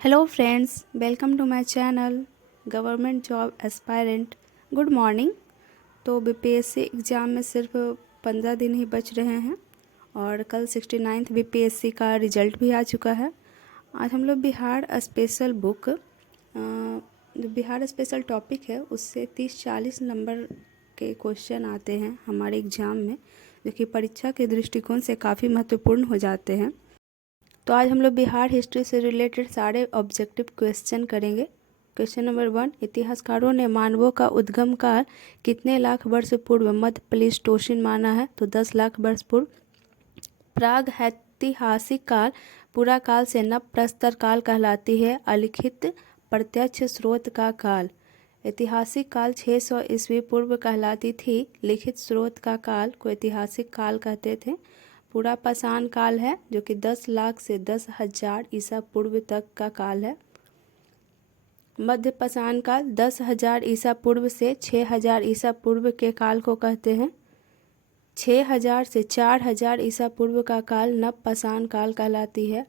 Hello friends, welcome to my channel government job aspirant. Good morning. तो BPSC exam में सिर्फ 15 दिन ही बच रहे हैं और कल 69th बीपीएससी का रिज़ल्ट भी आ चुका है। आज हम लोग बिहार स्पेशल बुक जो बिहार स्पेशल टॉपिक है उससे 30-40 नंबर के क्वेश्चन आते हैं हमारे एग्ज़ाम में, जो कि परीक्षा के दृष्टिकोण से काफ़ी महत्वपूर्ण हो जाते हैं। तो आज हम लोग बिहार हिस्ट्री से रिलेटेड सारे ऑब्जेक्टिव क्वेश्चन करेंगे। क्वेश्चन नंबर 1, इतिहासकारों ने मानवों का उद्गम काल कितने लाख वर्ष पूर्व मध्य प्लीस्टोसिन माना है? तो 10 लाख वर्ष पूर्व। प्राग ऐतिहासिक काल पूरा काल से नव प्रस्तर काल कहलाती है। अलिखित प्रत्यक्ष स्रोत का काल ऐतिहासिक काल 600 ईस्वी पूर्व कहलाती थी। लिखित स्रोत का काल को ऐतिहासिक काल कहते थे। पूरा पाषाण काल है जो कि 10 लाख से 10,000 ईसा पूर्व तक का काल है। मध्य पाषाण काल 10,000 ईसा पूर्व से 6,000 ईसा पूर्व के काल को कहते हैं। 6,000 से 4,000 ईसा पूर्व का काल नव पाषाण काल कहलाती है।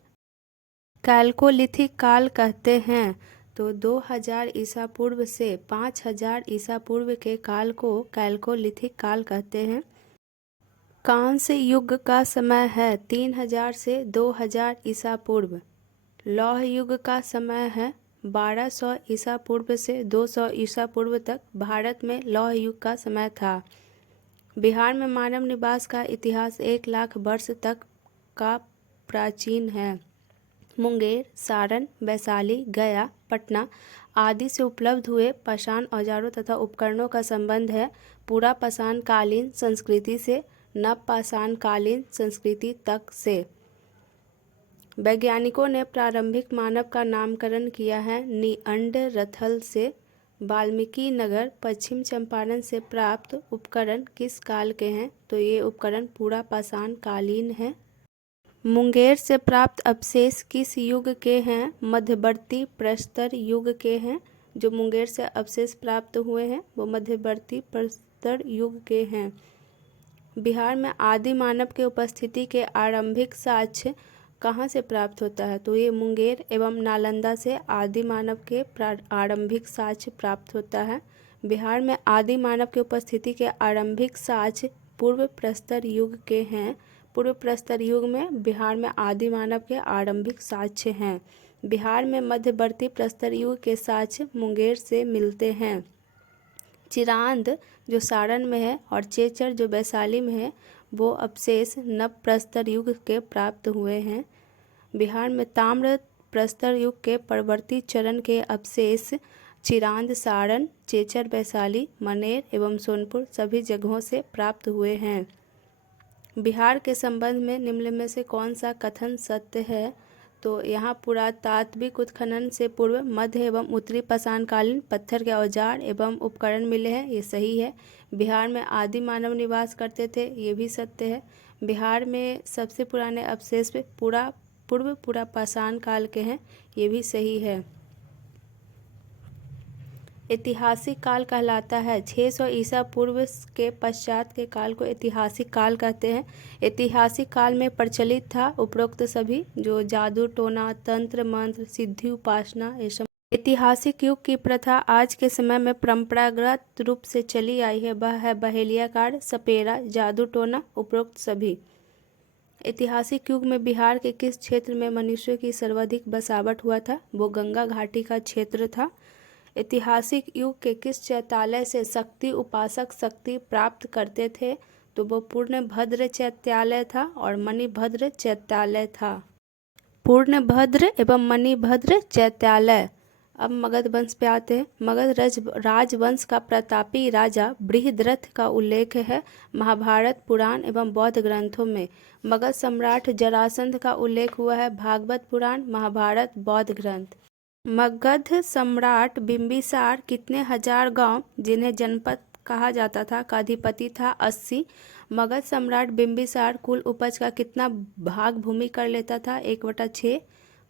कैल्कोलिथिक काल कहते हैं। तो 2000 ईसा पूर्व से 5,000 ईसा पूर्व के काल को कैल्कोलिथिक काल कहते हैं। कांस्य युग का समय है 3000 से 2000 ईसा पूर्व। लौह युग का समय है 1200 ईसा पूर्व से 200 ईसा पूर्व तक। भारत में लौह युग का समय था। बिहार में मानव निवास का इतिहास 1 लाख वर्ष तक का प्राचीन है। मुंगेर, सारण, वैशाली, गया, पटना आदि से उपलब्ध हुए पाषाण औजारों तथा उपकरणों का संबंध है पूरा पाषाण कालीन संस्कृति से नव पाषाण कालीन संस्कृति तक से। वैज्ञानिकों ने प्रारंभिक मानव का नामकरण किया है निअंडरथल से। वाल्मीकि नगर पश्चिम चंपारण से प्राप्त उपकरण किस काल के हैं? तो ये उपकरण पूरा पाषाण कालीन है। मुंगेर से प्राप्त अवशेष किस युग के हैं? मध्यवर्ती प्रस्तर युग के हैं। जो मुंगेर से अवशेष प्राप्त हुए हैं वो मध्यवर्ती प्रस्तर युग के हैं। बिहार में आदि मानव के उपस्थिति के आरंभिक साक्ष्य कहाँ से प्राप्त होता है? तो ये मुंगेर एवं नालंदा से आदि मानव के आरंभिक साक्ष्य प्राप्त होता है। बिहार में आदि मानव के उपस्थिति के आरंभिक साक्ष्य पूर्व प्रस्तर युग के हैं। पूर्व प्रस्तर युग में बिहार में आदि मानव के आरंभिक साक्ष्य हैं। बिहार में मध्यवर्ती प्रस्तर युग के साक्ष्य मुंगेर से मिलते हैं। चिरांद जो सारण में है और चेचर जो वैशाली में है वो अवशेष नव प्रस्तर युग के प्राप्त हुए हैं। बिहार में ताम्र प्रस्तर युग के परवर्ती चरण के अवशेष चिरांद, सारण, चेचर, वैशाली, मनेर एवं सोनपुर सभी जगहों से प्राप्त हुए हैं। बिहार के संबंध में निम्न में से कौन सा कथन सत्य है? तो यहाँ पुरातात्विक उत्खनन से पूर्व मध्य एवं उत्तरी पाषाणकालीन पत्थर के औजार एवं उपकरण मिले हैं, ये सही है। बिहार में आदि मानव निवास करते थे, ये भी सत्य है। बिहार में सबसे पुराने अवशेष पूरा पाषाण काल के हैं, ये भी सही है। ऐतिहासिक काल कहलाता है 600 ईसा पूर्व के पश्चात के काल को ऐतिहासिक काल कहते हैं। ऐतिहासिक काल में प्रचलित था उपरोक्त सभी, जो जादू टोना, तंत्र मंत्र, सिद्धि उपासना ये सब। ऐतिहासिक युग की प्रथा आज के समय में परंपरागत रूप से चली आई है, वह है बहेलिया कार्ड, सपेरा, जादू टोना, उपरोक्त सभी। ऐतिहासिक युग में बिहार के किस क्षेत्र में मनुष्यों की सर्वाधिक बसावट हुआ था? वो गंगा घाटी का क्षेत्र था। ऐतिहासिक युग के किस चैत्यालय से शक्ति उपासक शक्ति प्राप्त करते थे? तो वो पूर्णभद्र चैत्यालय था और मणिभद्र चैत्यालय था। पूर्णभद्र एवं मणिभद्र चैत्यालय। अब मगध वंश पे आते हैं। मगध राजवंश का प्रतापी राजा बृहद्रथ का उल्लेख है महाभारत, पुराण एवं बौद्ध ग्रंथों में। मगध सम्राट जरासंध का उल्लेख हुआ है भागवत पुराण, महाभारत, बौद्ध ग्रंथ। मगध सम्राट बिंबिसार कितने हजार गांव जिन्हें जनपद कहा जाता था का अधिपति था? 80। मगध सम्राट बिंबिसार कुल उपज का कितना भाग भूमि कर लेता था? 1/6।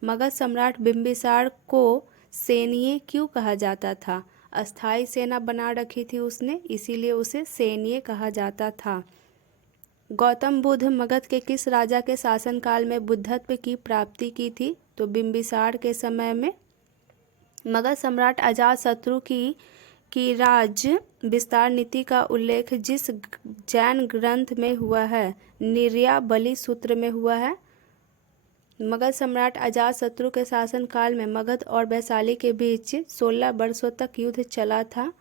मगध सम्राट बिंबिसार को सैन्य क्यों कहा जाता था? अस्थाई सेना बना रखी थी उसने, इसीलिए उसे सैन्य कहा जाता था। गौतम बुद्ध मगध के किस राजा के शासनकाल में बुद्धत्व की प्राप्ति की थी? तो बिंबिसार के समय में। मगध सम्राट अजातशत्रु की राज्य विस्तार नीति का उल्लेख जिस जैन ग्रंथ में हुआ है? निर्याबली सूत्र में हुआ है। मगध सम्राट अजातशत्रु के शासनकाल में मगध और वैशाली के बीच 16 वर्षों तक युद्ध चला था।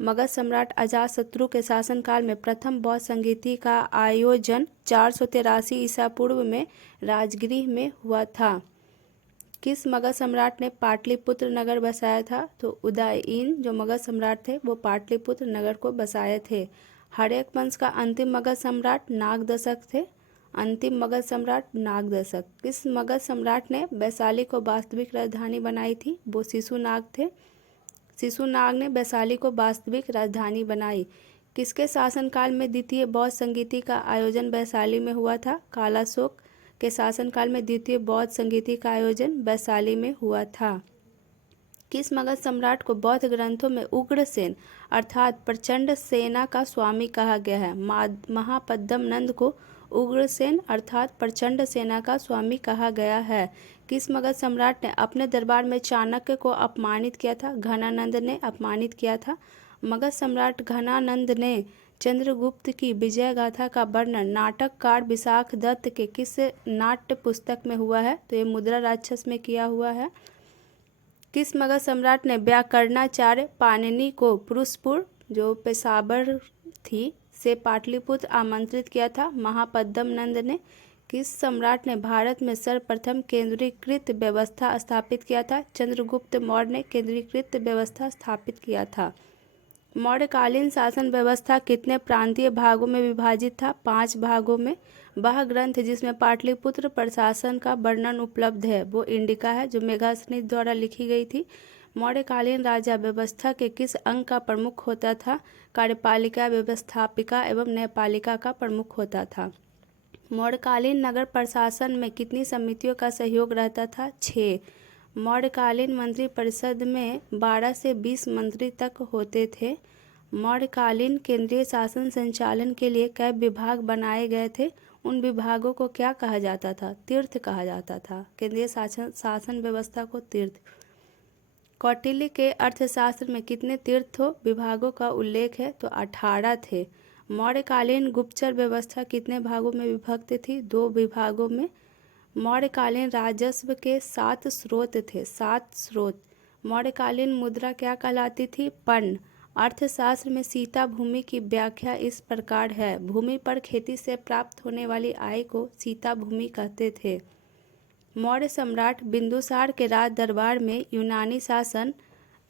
मगध सम्राट अजातशत्रु के शासनकाल में प्रथम बौद्ध संगीति का आयोजन 483 ईसा पूर्व में राजगृह में हुआ था। किस मगध सम्राट ने पाटलिपुत्र नगर बसाया था? तो उदयीन जो मगध सम्राट थे वो पाटलिपुत्र नगर को बसाए थे। हर्यक वंश का अंतिम मगध सम्राट नागदशक थे। अंतिम मगध सम्राट नागदशक। किस मगध सम्राट ने वैशाली को वास्तविक राजधानी बनाई थी? वो शिशुनाग थे। शिशुनाग ने वैशाली को वास्तविक राजधानी बनाई। किसके शासनकाल में द्वितीय बौद्ध संगीति का आयोजन वैशाली में हुआ था? कालाशोक के शासनकाल में द्वितीय बौद्ध संगीति का आयोजन वैशाली में हुआ था। किस मगध सम्राट को बौद्ध ग्रंथों में उग्रसेन अर्थात प्रचंड सेना का स्वामी कहा गया है? महापद्म नंद को उग्रसेन अर्थात प्रचंड सेना का स्वामी कहा गया है। किस मगध सम्राट ने अपने दरबार में चाणक्य को अपमानित किया था? घनानंद ने अपमानित किया था। मगध सम्राट घनानंद ने चंद्रगुप्त की विजय गाथा का वर्णन नाटककार विशाख दत्त के किस नाट्य पुस्तक में हुआ है? तो ये मुद्रा राक्षस में किया हुआ है। किस मगध सम्राट ने व्याकरणाचार्य पाणिनि को पुरुषपुर जो पेशावर थी से पाटलिपुत्र आमंत्रित किया था? महापद्म नंद ने। किस सम्राट ने भारत में सर्वप्रथम केंद्रीकृत व्यवस्था स्थापित किया था? चंद्रगुप्त मौर्य ने केंद्रीकृत व्यवस्था स्थापित किया था। मौर्यकालीन शासन व्यवस्था कितने प्रांतीय भागों में विभाजित था? 5 भागों में। वह ग्रंथ जिसमें पाटलिपुत्र प्रशासन का वर्णन उपलब्ध है वो इंडिका है जो मेघासनित द्वारा लिखी गई थी। मौर्यकालीन राजा व्यवस्था के किस अंग का प्रमुख होता था? कार्यपालिका, व्यवस्थापिका एवं न्यायपालिका का प्रमुख होता था। मौर्यकालीन नगर प्रशासन में कितनी समितियों का सहयोग रहता था? 6। मौर्यकालीन मंत्रिपरिषद में 12 से 20 मंत्री तक होते थे। मौर्यकालीन केंद्रीय शासन संचालन के लिए कई विभाग बनाए गए थे। उन विभागों को क्या कहा जाता था? तीर्थ कहा जाता था। केंद्रीय शासन व्यवस्था को तीर्थ। कौटिल्य के अर्थशास्त्र में कितने तीर्थ विभागों का उल्लेख है? तो 18 थे। मौर्यकालीन गुप्तचर व्यवस्था कितने भागों में विभक्त थी? 2 विभागों में। मौर्यकालीन राजस्व के 7 स्रोत थे। 7 स्रोत। मौर्यकालीन मुद्रा क्या कहलाती थी? पर्ण। अर्थशास्त्र में सीता भूमि की व्याख्या इस प्रकार है। भूमि पर खेती से प्राप्त होने वाली आय को सीता भूमि कहते थे। मौर्य सम्राट बिंदुसार के राज दरबार में यूनानी शासन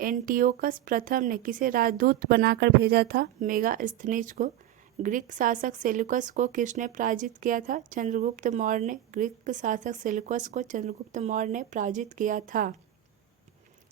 एंटियोकस प्रथम ने किसे राजदूत बनाकर भेजा था? मेगास्थनीज को। ग्रीक शासक सेल्यूकस को किसने पराजित किया था? चंद्रगुप्त मौर्य ने। ग्रीक शासक सेल्यूकस को चंद्रगुप्त मौर्य ने पराजित किया था।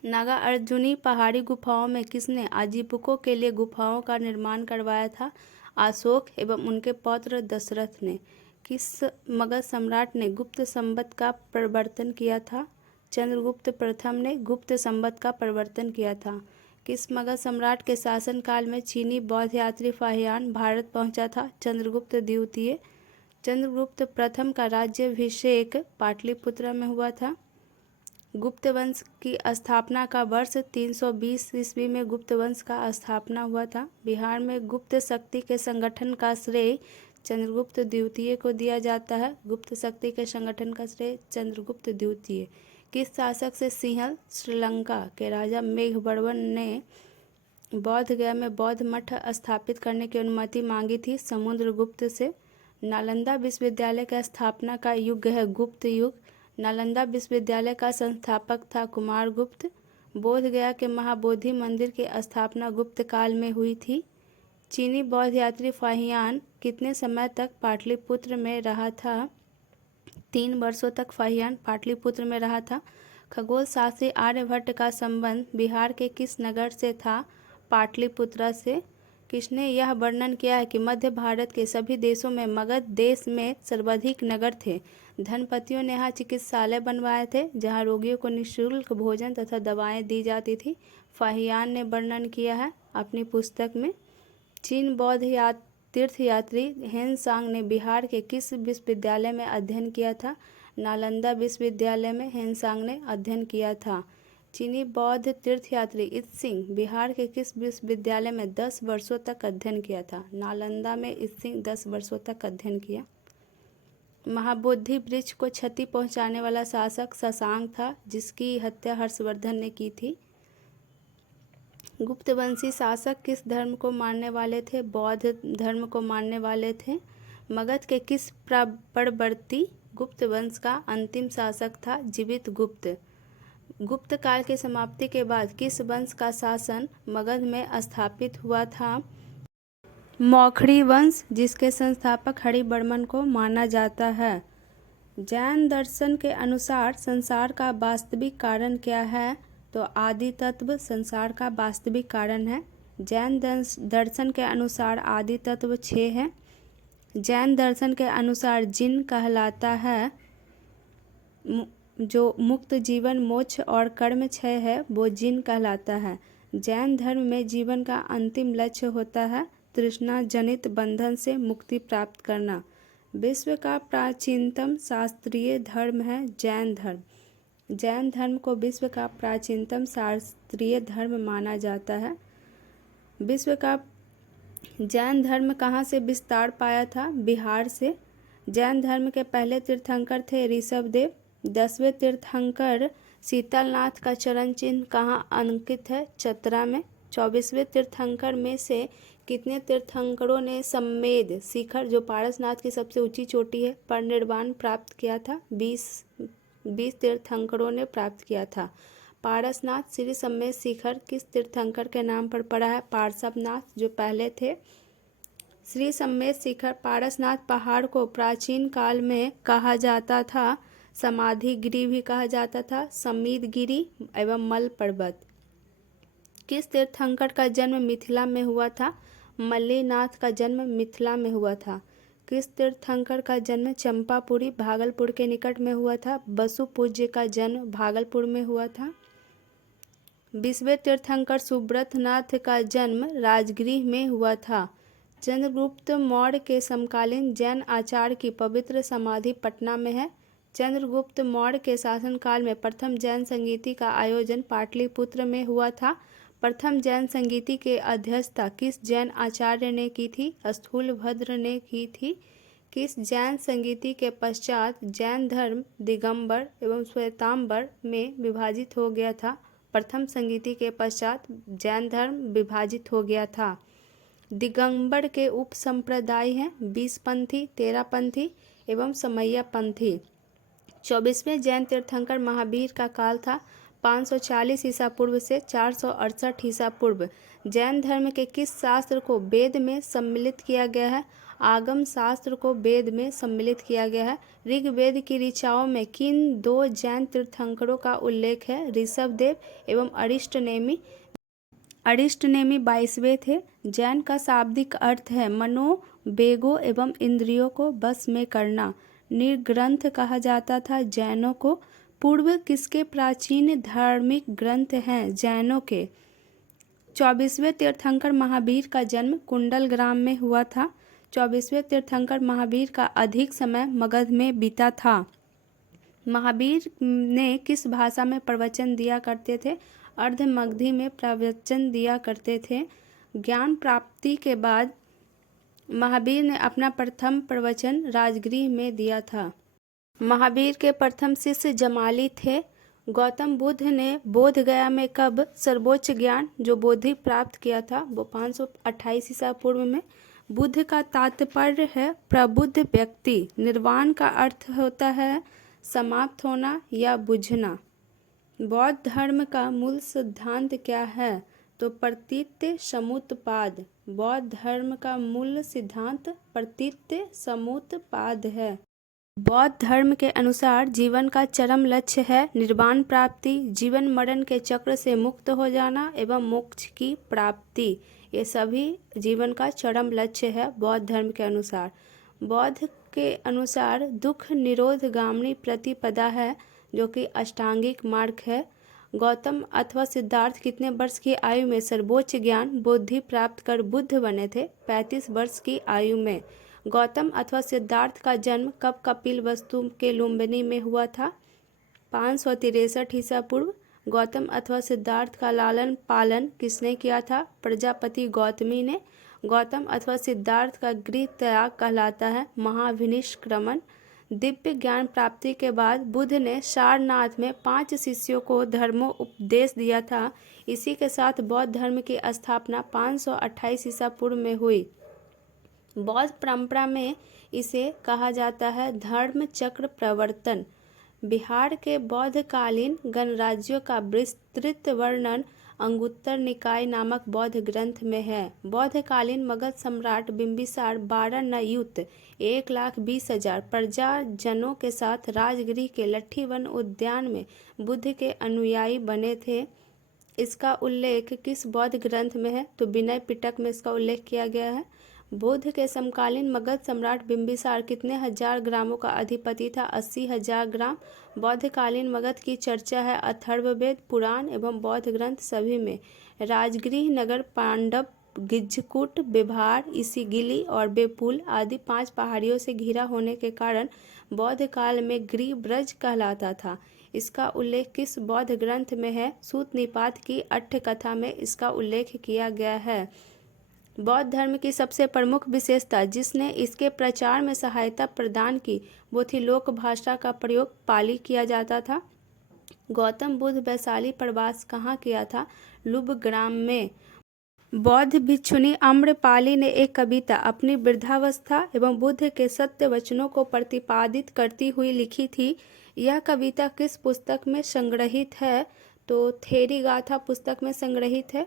नागार्जुनी पहाड़ी गुफाओं में किसने आजीविकों के लिए गुफाओं का निर्माण करवाया था? अशोक एवं उनके पौत्र दशरथ ने। किस मगध सम्राट ने गुप्त संवत का प्रवर्तन किया था? चंद्रगुप्त प्रथम ने गुप्त संवत का प्रवर्तन किया था। किस मगध सम्राट के शासनकाल में चीनी बौद्ध यात्री फाहियान भारत पहुंचा था? चंद्रगुप्त द्वितीय। चंद्रगुप्त प्रथम का राज्याभिषेक पाटलिपुत्र में हुआ था। गुप्त वंश की स्थापना का वर्ष 320 ईस्वी में गुप्त वंश का स्थापना हुआ था। बिहार में गुप्त शक्ति के संगठन का श्रेय चंद्रगुप्त द्वितीय को दिया जाता है। गुप्त शक्ति के संगठन का श्रेय चंद्रगुप्त द्वितीय। किस शासक से सिंहल श्रीलंका के राजा मेघवर्मन ने बौद्ध गया में बौद्ध मठ स्थापित करने की अनुमति मांगी थी? समुद्रगुप्त से। नालंदा विश्वविद्यालय का स्थापना का युग है गुप्त युग। नालंदा विश्वविद्यालय का संस्थापक था कुमारगुप्त। बोध गया के महाबोधि मंदिर की स्थापना गुप्त काल में हुई थी। चीनी बौद्ध यात्री फाहियान कितने समय तक पाटलिपुत्र में रहा था? 3 वर्षों तक फाहियान पाटलिपुत्र में रहा था। खगोल शास्त्री आर्यभट्ट का संबंध बिहार के किस नगर से था? पाटलिपुत्र से। किसने यह वर्णन किया है कि मध्य भारत के सभी देशों में मगध देश में सर्वाधिक नगर थे? धनपतियों ने यहाँ चिकित्सालय बनवाए थे जहाँ रोगियों को निःशुल्क भोजन तथा दवाएं दी जाती थी। फाहियान ने वर्णन किया है अपनी पुस्तक में। चीन बौद्ध तीर्थयात्री हेनसांग ने बिहार के किस विश्वविद्यालय में अध्ययन किया था? नालंदा विश्वविद्यालय में हेनसांग ने अध्ययन किया था। चीनी बौद्ध तीर्थयात्री इत्सिंग बिहार के किस विश्वविद्यालय में 10 वर्षों तक अध्ययन किया था? नालंदा में इत्सिंग 10 वर्षों तक अध्ययन किया। महाबोधि वृक्ष को क्षति पहुंचाने वाला शासक शशांक था, जिसकी हत्या हर्षवर्धन ने की थी। गुप्तवंशी शासक किस धर्म को मानने वाले थे? बौद्ध धर्म को मानने वाले थे। मगध के किस परवर्ती गुप्त वंश का अंतिम शासक था? जीवित गुप्त। गुप्त काल की समाप्ति के बाद किस वंश का शासन मगध में स्थापित हुआ था? मौखरी वंश, जिसके संस्थापक हरिवर्मन को माना जाता है। जैन दर्शन के अनुसार संसार का वास्तविक कारण क्या है? तो आदि तत्व संसार का वास्तविक कारण है। जैन दर्शन के अनुसार आदि तत्व 6 है। जैन दर्शन के अनुसार जिन कहलाता है जो मुक्त जीवन, मोक्ष और कर्म क्षय है, वो जिन कहलाता है। जैन धर्म में जीवन का अंतिम लक्ष्य होता है तृष्णा जनित बंधन से मुक्ति प्राप्त करना। विश्व का प्राचीनतम शास्त्रीय धर्म है जैन धर्म। जैन धर्म को विश्व का प्राचीनतम शास्त्रीय धर्म माना जाता है। विश्व का जैन धर्म कहाँ से विस्तार पाया था? बिहार से। जैन धर्म के पहले तीर्थंकर थे ऋषभदेव। 10वें तीर्थंकर शीतलनाथ का चरण चिन्ह कहाँ अंकित है? चतरा में। 24वें तीर्थंकर में से कितने तीर्थंकरों ने सम्मेद शिखर, जो पारसनाथ की सबसे ऊंची चोटी है, पर निर्वाण प्राप्त किया था? 20 तीर्थंकरों ने प्राप्त किया था। पारसनाथ श्री सम्मेद शिखर किस तीर्थंकर के नाम पर पड़ा है? पार्श्वनाथ, जो पहले थे। श्री सम्मेद शिखर पारसनाथ पहाड़ को प्राचीन काल में कहा जाता था समाधि गिरी भी कहा जाता था, समीद गिरी एवं मल पर्वत। किस तीर्थंकर का जन्म मिथिला में हुआ था? मल्लीनाथ का जन्म मिथिला में हुआ था। किस तीर्थंकर का जन्म चंपापुरी भागलपुर के निकट में हुआ था? बसु पूज्य का जन्म भागलपुर में हुआ था। 20वें तीर्थंकर सुब्रतनाथ का जन्म राजगृह में हुआ था। चंद्रगुप्त मौर्य के समकालीन जैन आचार्य की पवित्र समाधि पटना में है। चंद्रगुप्त मौर्य के शासनकाल में प्रथम जैन संगीति का आयोजन पाटलिपुत्र में हुआ था। प्रथम जैन संगीति के अध्यक्षता किस जैन आचार्य ने की थी? स्थूलभद्र ने की थी। किस जैन संगीति के पश्चात जैन धर्म दिगंबर एवं श्वेतांबर में विभाजित हो गया था? प्रथम संगीति के पश्चात जैन धर्म विभाजित हो गया था। दिगंबर के उप संप्रदाय हैं 20पंथी, 13पंथी एवं समैया पंथी। 24वें जैन तीर्थंकर महावीर का काल था 540 ईसा पूर्व से 468 ईसा पूर्व। जैन धर्म के किस शास्त्र को वेद में सम्मिलित किया गया है? आगम शास्त्र को वेद में सम्मिलित किया गया है। ऋग्वेद की ऋचाओं में किन 2 जैन तीर्थंकरों का उल्लेख है? ऋषभदेव एवं अरिष्टनेमि। अरिष्टनेमि 22वें थे। जैन का शाब्दिक अर्थ है मनोवेगों एवं इंद्रियों को बस में करना। निर्ग्रंथ कहा जाता था जैनों को। पूर्व किसके प्राचीन धार्मिक ग्रंथ हैं? जैनों के। 24वें तीर्थंकर महावीर का जन्म कुंडलग्राम में हुआ था। 24वें तीर्थंकर महावीर का अधिक समय मगध में बीता था। महावीर ने किस भाषा में प्रवचन दिया करते थे? अर्धमगधी में प्रवचन दिया करते थे। ज्ञान प्राप्ति के बाद महावीर ने अपना प्रथम प्रवचन राजगृह में दिया था। महावीर के प्रथम शिष्य जमाली थे। गौतम बुद्ध ने बोधगया में कब सर्वोच्च ज्ञान जो बोधि प्राप्त किया था? वो 528 ईसा पूर्व में। बुद्ध का तात्पर्य है प्रबुद्ध व्यक्ति। निर्वाण का अर्थ होता है समाप्त होना या बुझना। बौद्ध धर्म का मूल सिद्धांत क्या है? तो प्रतीत्य समुत्पाद। बौद्ध धर्म का मूल सिद्धांत प्रतीत्य समुत्पाद है। बौद्ध धर्म के अनुसार जीवन का चरम लक्ष्य है निर्वाण प्राप्ति, जीवन मरण के चक्र से मुक्त हो जाना एवं मोक्ष की प्राप्ति। ये सभी जीवन का चरम लक्ष्य है बौद्ध धर्म के अनुसार। बौद्ध के अनुसार दुख निरोध गामिनी प्रतिपदा है, जो कि अष्टांगिक मार्ग है। गौतम अथवा सिद्धार्थ कितने वर्ष की आयु में सर्वोच्च ज्ञान बुद्धि प्राप्त कर बुद्ध बने थे? 35 वर्ष की आयु में। गौतम अथवा सिद्धार्थ का जन्म कब कपिलवस्तु के लुम्बिनी में हुआ था? 563 ईसा पूर्व। गौतम अथवा सिद्धार्थ का लालन पालन किसने किया था? प्रजापति गौतमी ने। गौतम अथवा सिद्धार्थ का गृह त्याग कहलाता है महाविनिष्क्रमण। दिव्य ज्ञान प्राप्ति के बाद बुद्ध ने सारनाथ में 5 शिष्यों को धर्मोपदेश दिया था। इसी के साथ बौद्ध धर्म की स्थापना 528 ईसा पूर्व में हुई। बौद्ध परंपरा में इसे कहा जाता है धर्म चक्र प्रवर्तन। बिहार के बौद्धकालीन गणराज्यों का विस्तृत वर्णन अंगुत्तर निकाय नामक बौद्ध ग्रंथ में है। बौद्धकालीन मगध सम्राट बिंबिसार 12 नयुत 1,20,000 प्रजाजनों के साथ राजगृह के लट्ठीवन उद्यान में बुद्ध के अनुयायी बने थे। इसका उल्लेख किस बौद्ध ग्रंथ में है? तो विनय पिटक में इसका उल्लेख किया गया है। बुद्ध के समकालीन मगध सम्राट बिंबिसार कितने हजार ग्रामों का अधिपति था? 80,000 ग्राम। बौद्धकालीन मगध की चर्चा है अथर्ववेद, पुराण एवं बौद्ध ग्रंथ सभी में। राजगृह नगर पांडव, गिज्झकूट, बिहार, इसिगिली और बेपुल आदि 5 पहाड़ियों से घिरा होने के कारण बौद्ध काल में गिरिब्रज कहलाता था। इसका उल्लेख किस बौद्ध ग्रंथ में है? सूत निपात की अट्ठकथा में इसका उल्लेख किया गया है। बौद्ध धर्म की सबसे प्रमुख विशेषता जिसने इसके प्रचार में सहायता प्रदान की वो थी लोक भाषा का प्रयोग पाली किया जाता था। गौतम बुद्ध वैशाली प्रवास कहाँ किया था? लुबग्राम में। बौद्ध भिक्षुनी आम्रपाली ने एक कविता अपनी वृद्धावस्था एवं बुद्ध के सत्य वचनों को प्रतिपादित करती हुई लिखी थी। यह कविता किस पुस्तक में संग्रहित है? तो थेरी गाथा पुस्तक में संग्रहित है।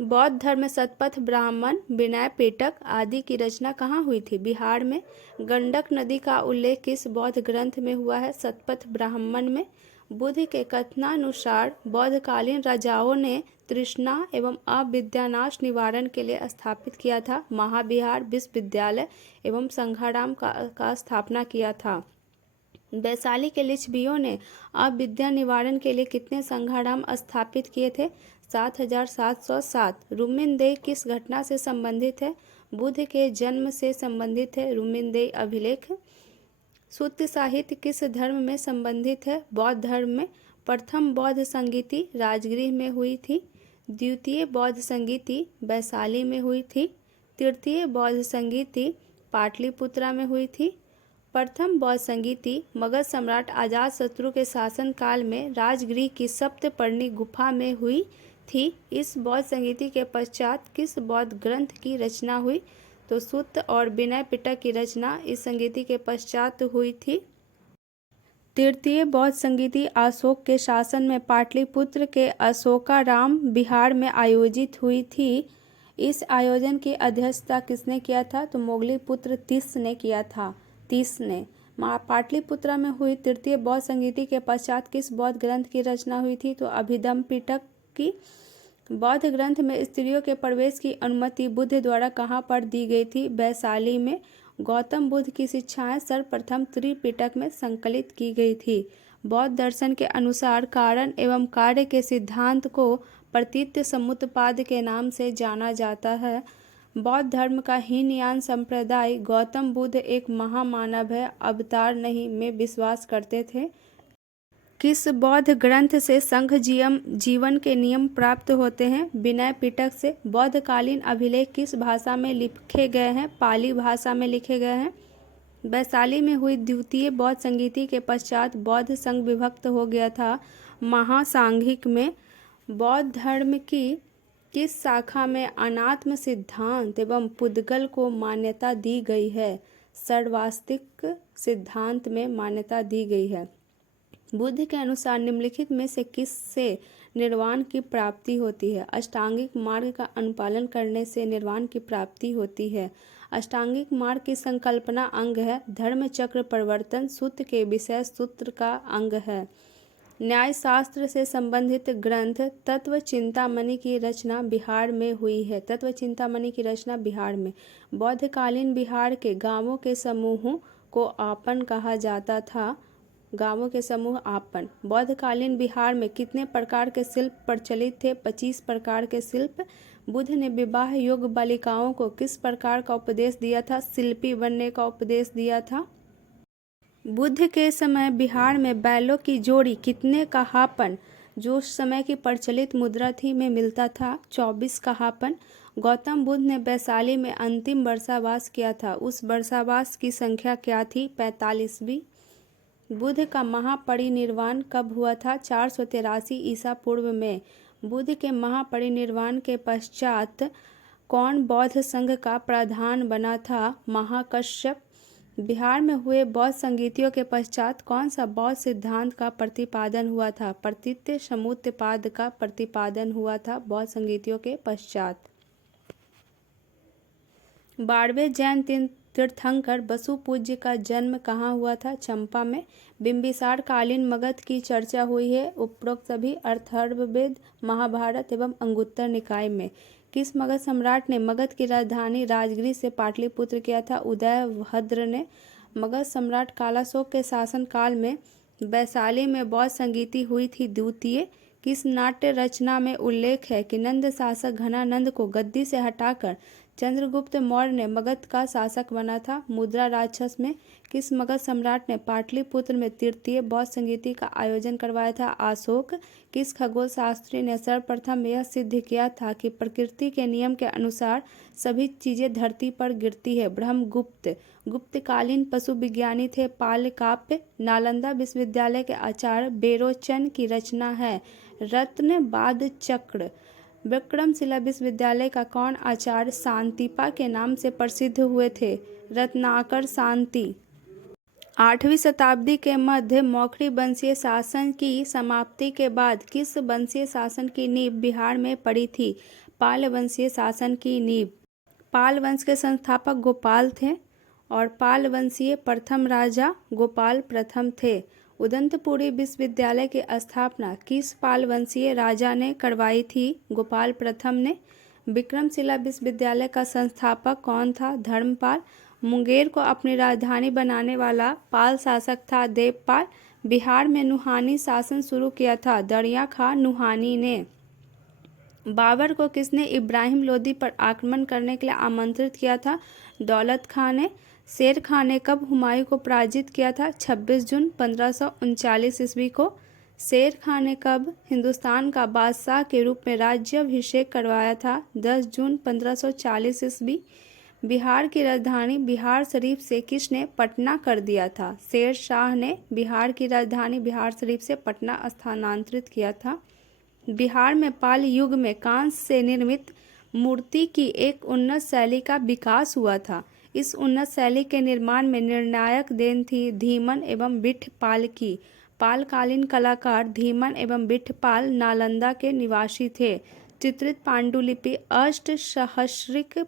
बौद्ध धर्म शतपथ ब्राह्मण, विनय पिटक आदि की रचना कहाँ हुई थी? बिहार में। गंडक नदी का उल्लेख किस बौद्ध ग्रंथ में हुआ है? शतपथ ब्राह्मण में। बुद्ध के कथनानुसार बौद्धकालीन राजाओं ने तृष्णा एवं अविद्यानाश निवारण के लिए स्थापित किया था महाविहार, विश्वविद्यालय एवं संघाराम का स्थापना किया था। वैशाली के लिच्छवियों ने अविद्या निवारण के लिए कितने संघाराम स्थापित किए थे? 7,707। रुमिनदेई किस घटना से संबंधित है? बुद्ध के जन्म से संबंधित है रुमिनदेई अभिलेख। सूत्र साहित्य किस धर्म में संबंधित है? बौद्ध धर्म में। प्रथम बौद्ध संगीति राजगृह में हुई थी। द्वितीय बौद्ध संगीति वैशाली में हुई थी। तृतीय बौद्ध संगीति पाटलिपुत्रा में हुई थी। प्रथम बौद्ध संगीति मगध सम्राट अजातशत्रु के शासन काल में राजगृह की सप्तपर्णी गुफा में हुई थी। इस बौद्ध संगीति के पश्चात किस बौद्ध ग्रंथ की रचना हुई? तो सूत और विनय पिटक की रचना इस संगीति के पश्चात हुई थी। तृतीय बौद्ध संगीति अशोक के शासन में पाटलिपुत्र के अशोकाराम बिहार में आयोजित हुई थी। इस आयोजन की अध्यक्षता किसने किया था? तो मोगलीपुत्र तीस ने किया था। तीस ने। पाटलिपुत्रा में हुई तृतीय बौद्ध संगीति के पश्चात किस बौद्ध ग्रंथ की रचना हुई थी? तो अभिधम्म पिटक की। बौद्ध ग्रंथ में स्त्रियों के प्रवेश की अनुमति बुद्ध द्वारा कहाँ पर दी गई थी? वैशाली में। गौतम बुद्ध की शिक्षाएं सर्वप्रथम त्रिपिटक में संकलित की गई थी। बौद्ध दर्शन के अनुसार कारण एवं कार्य के सिद्धांत को प्रतीत्य समुत्पाद के नाम से जाना जाता है। बौद्ध धर्म का हीनयान संप्रदाय गौतम बुद्ध एक महामानव है, अवतार नहीं में विश्वास करते थे। किस बौद्ध ग्रंथ से संघ जीवन के नियम प्राप्त होते हैं? विनय पिटक से। बौद्धकालीन अभिलेख किस भाषा में लिखे गए हैं? पाली भाषा में लिखे गए हैं। वैशाली में हुई द्वितीय बौद्ध संगीति के पश्चात बौद्ध संघ विभक्त हो गया था महासांघिक में। बौद्ध धर्म की किस शाखा में अनात्म सिद्धांत एवं पुद्गल को मान्यता दी गई है? सर्वास्तिक सिद्धांत में मान्यता दी गई है। बुद्ध के अनुसार निम्नलिखित में से किससे निर्वाण की प्राप्ति होती है? अष्टांगिक मार्ग का अनुपालन करने से निर्वाण की प्राप्ति होती है। अष्टांगिक मार्ग की संकल्पना अंग है। धर्म चक्र प्रवर्तन सूत्र के विषय सूत्र का अंग है। न्याय शास्त्र से संबंधित ग्रंथ तत्व चिंतामणि की रचना बिहार में हुई है। तत्व चिंतामणि की रचना बिहार में। बौद्धकालीन बिहार के गांवों के समूहों को आपन कहा जाता था। गांवों के समूह आपन। बौद्धकालीन बिहार में कितने प्रकार के शिल्प प्रचलित थे? 25 प्रकार के शिल्प। बुद्ध ने विवाह योग्य बालिकाओं को किस प्रकार का उपदेश दिया था? शिल्पी बनने का उपदेश दिया था। बुद्ध के समय बिहार में बैलों की जोड़ी कितने कहापन, जो उस समय की प्रचलित मुद्रा थी, में मिलता था? 24 कहापन। गौतम बुद्ध ने वैशाली में अंतिम वर्षावास किया था, उस वर्षावास की संख्या क्या थी? 45वीं। बुद्ध का महापरिनिर्वाण कब हुआ था? 483 ईसा पूर्व में। बुद्ध के महापरिनिर्वाण के पश्चात कौन बौद्ध संघ का प्रधान बना था? महाकश्यप। बिहार में हुए बौद्ध संगीतियों के पश्चात कौन सा बौद्ध सिद्धांत का प्रतिपादन हुआ था? प्रतीत्य समुत्पाद का प्रतिपादन हुआ था बौद्ध संगीतियों के पश्चात। 12वें जैन तीर्थंकर बसु पूज्य का जन्म कहाँ हुआ था? चंपा में। बिंबिसार कालीन मगध की चर्चा हुई है उपरोक्त सभी अथर्ववेद, महाभारत एवं अंगुत्तर निकाय में। किस मगध सम्राट ने मगध की राजधानी राजगृह से पाटलिपुत्र किया था? उदयभद्र ने। मगध सम्राट कालाशोक के शासन काल में वैशाली में बौद्ध संगीति हुई थी द्वितीय। किस नाट्य रचना में उल्लेख है कि नंद शासक घनानंद को गद्दी से हटाकर चंद्रगुप्त मौर्य ने मगध का शासक बना था? मुद्रा राक्षस में। किस मगध सम्राट ने पाटलिपुत्र में तृतीय बौद्ध संगीति का आयोजन करवाया था? अशोक। किस खगोल शास्त्री ने सर्वप्रथम यह सिद्ध किया था कि प्रकृति के नियम के अनुसार सभी चीजें धरती पर गिरती है? ब्रह्मगुप्त। गुप्तकालीन पशु विज्ञानी थे पालकाप्य। नालंदा विश्वविद्यालय के आचार्य बेरोचन की रचना है रत्नबाद चक्र। विक्रमशिला विश्वविद्यालय का कौन आचार्य शांतिपा के नाम से प्रसिद्ध हुए थे? रत्नाकर शांति। 8वीं शताब्दी के मध्य मौखरी वंशीय शासन की समाप्ति के बाद किस वंशीय शासन की नींव बिहार में पड़ी थी? पाल वंशीय शासन की नींव। पाल वंश के संस्थापक गोपाल थे और पाल वंशीय प्रथम राजा गोपाल प्रथम थे। उदंतपुरी विश्वविद्यालय की स्थापना किस पाल वंशीय राजा ने करवाई थी? गोपाल प्रथम ने। विक्रमशिला विश्वविद्यालय का संस्थापक कौन था? धर्मपाल। मुंगेर को अपनी राजधानी बनाने वाला पाल शासक था देवपाल। बिहार में नुहानी शासन शुरू किया था दरिया खां नुहानी ने। बाबर को किसने इब्राहिम लोदी पर आक्रमण करने के लिए आमंत्रित किया था? दौलत खां ने। शेर खां ने कब हुमायूं को पराजित किया था? 26 जून 1539 ईस्वी को। शेर खां ने कब हिंदुस्तान का बादशाह के रूप में राज्याभिषेक करवाया था? 10 जून 1540 ईस्वी। बिहार की राजधानी बिहार शरीफ से किसने पटना कर दिया था? शेर शाह ने बिहार की राजधानी बिहार शरीफ से पटना स्थानांतरित किया था। बिहार में पाल युग में कांस्य से निर्मित मूर्ति की एक उन्नत शैली का विकास हुआ था। इस उन्नत शैली के निर्माण में निर्णायक देन थी धीमन एवं बिठपाल की। पालकालीन कलाकार धीमन एवं बिठपाल नालंदा के निवासी थे। चित्रित पांडुलिपि अष्टसहस्रिक,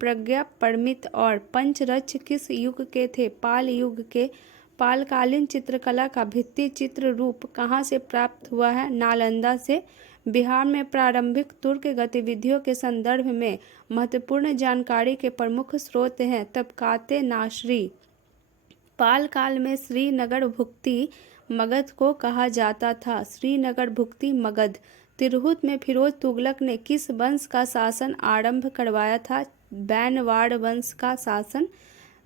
प्रज्ञा परिमित और पंचरच किस युग के थे? पाल युग के। पालकालीन चित्रकला का भित्ति चित्र रूप कहाँ से प्राप्त हुआ है? नालंदा से। बिहार में प्रारंभिक तुर्क गतिविधियों के संदर्भ में महत्वपूर्ण जानकारी के प्रमुख स्रोत हैं तबकाते नासरी। पाल काल में श्रीनगर भुक्ति मगध को कहा जाता था। श्रीनगर भुक्ति मगध। तिरहुत में फिरोज तुगलक ने किस वंश का शासन आरंभ करवाया था? बैनवाड़ वंश का शासन।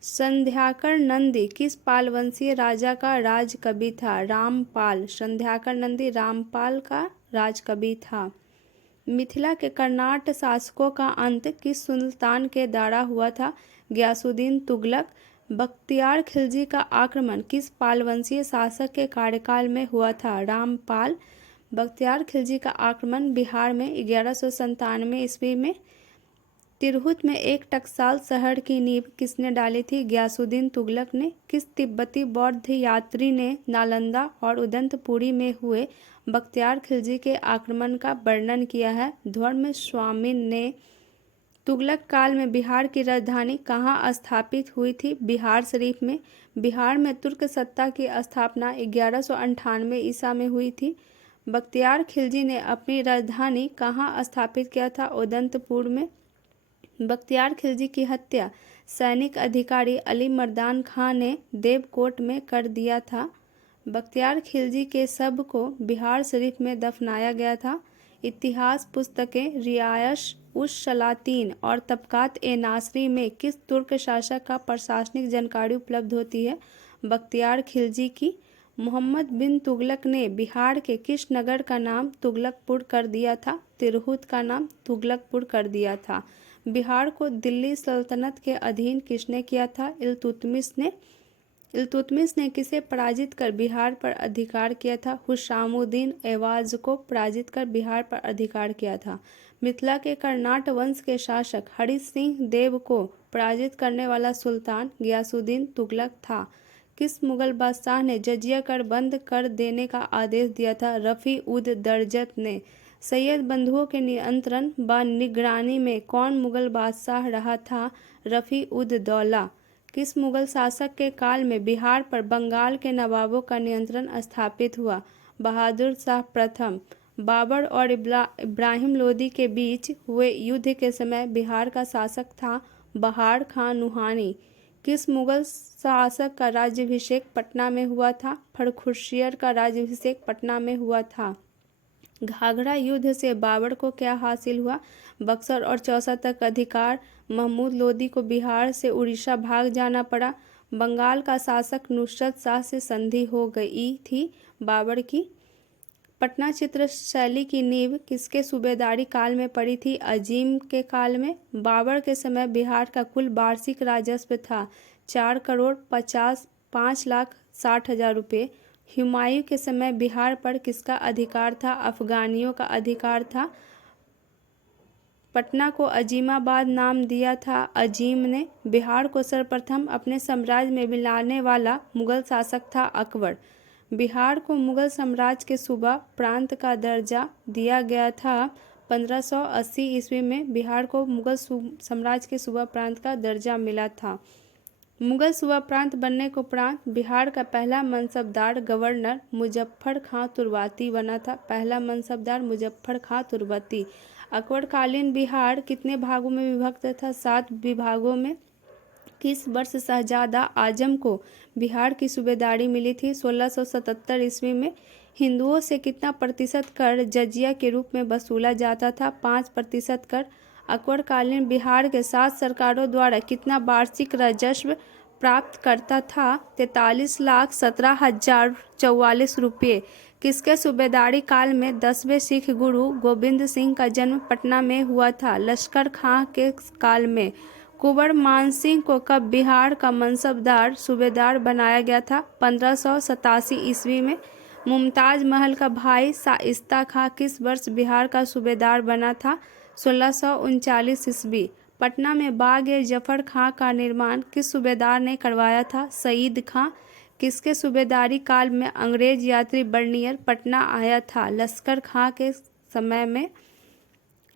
संध्याकर नंदी किस पाल वंशीय राजा का राजकवि था? रामपाल। संध्याकर नंदी रामपाल का राजकवि था। मिथिला के कर्नाट शासकों का अंत किस सुल्तान के द्वारा हुआ था? गयासुद्दीन तुगलक। बख्तियार खिलजी का आक्रमण किस पालवंशीय शासक के कार्यकाल में हुआ था? रामपाल। बख्तियार खिलजी का आक्रमण बिहार में 1197 ईस्वी में। तिरहुत में एक टकसाल शहर की नींव किसने डाली थी? गयासुद्दीन तुगलक ने। किस तिब्बती बौद्ध यात्री ने नालंदा और उदंतपुरी में हुए बख्तियार खिलजी के आक्रमण का वर्णन किया है? धर्मस्वामी ने। तुगलक काल में बिहार की राजधानी कहाँ स्थापित हुई थी? बिहार शरीफ में। बिहार में तुर्क सत्ता की स्थापना 1198 ईसा में हुई थी। बख्तियार खिलजी ने अपनी राजधानी कहाँ स्थापित किया था? उदंतपुर में। बख्तियार खिलजी की हत्या सैनिक अधिकारी अली मर्दान खां ने देवकोट में कर दिया था। बख्तियार खिलजी के शव को बिहार शरीफ में दफनाया गया था। इतिहास पुस्तकें रियायश उस सलातीन और तबकात ए नासरी में किस तुर्क शासक का प्रशासनिक जानकारी उपलब्ध होती है? बख्तियार खिलजी की। मोहम्मद बिन तुगलक ने बिहार के किस नगर का नाम तुगलकपुर कर दिया था? तिरहुत का नाम तुगलकपुर कर दिया था। बिहार को दिल्ली सल्तनत के अधीन किसने किया था? इल्तुतमिश ने। इल्तुतमिश ने किसे पराजित कर बिहार पर अधिकार किया था? हुशामुद्दीन ऐवाज को पराजित कर बिहार पर अधिकार किया था। मिथिला के कर्नाट वंश के शासक हरि सिंह देव को पराजित करने वाला सुल्तान गियासुद्दीन तुगलक था। किस मुगल बादशाह ने जजिया कर बंद कर देने का आदेश दिया था? रफ़ी उद दरजत ने। सैयद बंधुओं के नियंत्रण व निगरानी में कौन मुगल बादशाह रहा था? रफ़ी उद दौला। किस मुगल शासक के काल में बिहार पर बंगाल के नवाबों का नियंत्रण स्थापित हुआ? बहादुर शाह प्रथम। बाबर और इब्राहिम लोदी के बीच हुए युद्ध के समय बिहार का शासक था बहार खां नुहानी। किस मुगल शासक का राज्याभिषेक पटना में हुआ था? फर्रुखशियर का राज्याभिषेक पटना में हुआ था। घाघरा युद्ध से बाबर को क्या हासिल हुआ? बक्सर और चौसा तक अधिकार। महमूद लोदी को बिहार से उड़ीसा भाग जाना पड़ा। बंगाल का शासक नुसरत शाह से संधि हो गई थी बाबर की। पटना चित्र शैली की नींव किसके सूबेदारी काल में पड़ी थी? अजीम के काल में। बाबर के समय बिहार का कुल वार्षिक राजस्व था 4,55,60,000 रुपये। हुमायूं के समय बिहार पर किसका अधिकार था? अफगानियों का अधिकार था। पटना को अजीमाबाद नाम दिया था अजीम ने। बिहार को सर्वप्रथम अपने साम्राज्य में मिलाने वाला मुगल शासक था अकबर। बिहार को मुगल साम्राज्य के सूबा प्रांत का दर्जा दिया गया था 1580 ईस्वी में। बिहार को मुगल साम्राज्य के सूबा प्रांत का दर्जा मिला था। मुगल सूबा प्रांत बनने के उपरांत बिहार का पहला मनसबदार गवर्नर मुजफ्फर खां तुर्बाती बना था। पहला मनसबदार मुजफ्फर खां तुर्बाती। अकबरकालीन बिहार कितने भागों में विभक्त था? 7 विभागों में। किस वर्ष शहजादा आजम को बिहार की सूबेदारी मिली थी? 1677 ईस्वी में। हिंदुओं से कितना प्रतिशत कर जजिया के रूप में वसूला जाता था? 5% कर। अकबरकालीन बिहार के 7 सरकारों द्वारा कितना वार्षिक राजस्व प्राप्त करता था? 43,17,044 रुपये। किसके सूबेदारी काल में 10वें सिख गुरु गोबिंद सिंह का जन्म पटना में हुआ था? लश्कर खां के काल में। कुंवर मानसिंह को कब बिहार का मनसबदार सूबेदार बनाया गया था? 1587 ईस्वी में। मुमताज महल का भाई शाइस्ता खां किस वर्ष बिहार का सूबेदार बना था? 1639 ईस्वी। पटना में बाग ए जफर खां का निर्माण किस सूबेदार ने करवाया था? सईद खां। किसके सूबेदारी काल में अंग्रेज यात्री बर्नियर पटना आया था? लश्कर खां के समय में।